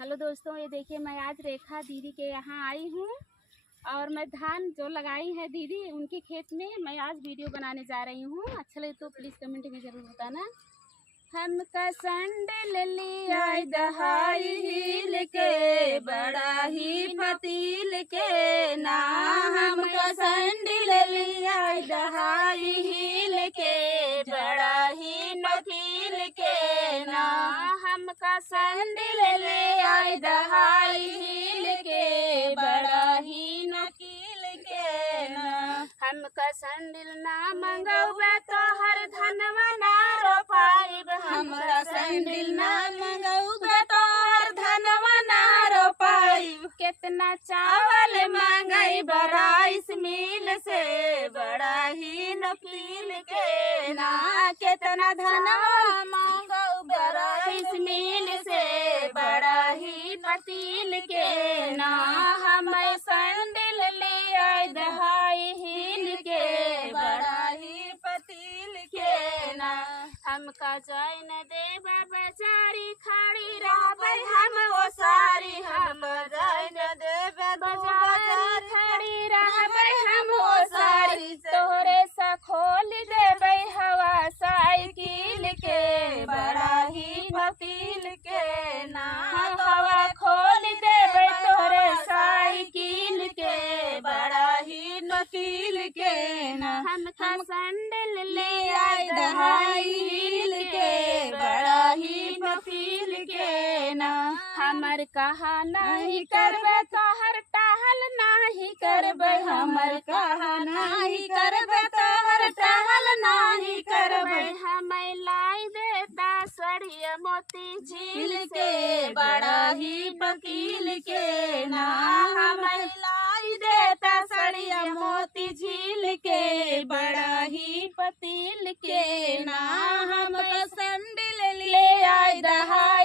Hello दोस्तों, ये देखिए मैं आज रेखा दीदी के यहाँ आई हूँ और मैं धान जो लगाई है दीदी उनके खेत में मैं आज वीडियो बनाने जा रही हूँ। अच्छा लगे तो प्लीज़ कमेंट में ज़रूर बताना। हमका सैंडल लिया दहाई हील के बड़ा ही पतील के ना, हमका सैंडल लिया दहाई हील के बड़ा ही नकील के ना, हमका सैंडल ले आई दहाई हील के बड़ा ही नकील के ना, हमका सैंडल ना मंगौबे तो हर धनवा ना रोपाइब, हमरा सैंडल ना मंगौबे तो हर धनवा ना रोपाइब। कितना चावल मंगाई राइस मिल से बड़ा ही नकील के ना, कितना धनवा मंगौबे राइस मिल से बड़ा ही पतील के ना, हमें सैंडल ले आई दहाई हील के बड़ा ही पतील के ना, हमका जाय न देबे बेचारी खड़ी रहबै हम ओ सारी, हम जाय न देबे बेचारी खड़ी रहबै हम ओ सारी, तोहरे सा खोल देबै हवा साइकिल के बड़ा ही पतील के ना, हवा खोल देबै तोहरे साइकिल के बड़ा ही नकील के ना, हमका सैंडल ले आई दहाई हील के बड़ा ही पतील के ना, हमर कहा नहीं करबे तोहर टहल नहीं करबे, हमर कहा नहीं करबे तोहर टहल नहीं करबे, हमें लाई देता सड़िया मोती झील के बड़ा ही पतील के ना, हमें लाई देता सड़िया मोती झील के बड़ा ही पतील के ना, हमका सैंडल ले आई दहाई